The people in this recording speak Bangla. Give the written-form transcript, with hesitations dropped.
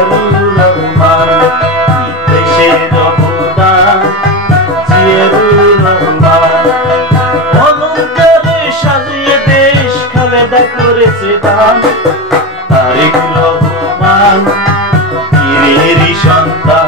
জিয়াউর রহমান, দেশের অবদান জিয়াউর রহমান। অলংকারে সাজিয়ে দেশ খালেদা করেছে দান, তারেক রহমান বীরেরই সন্তান।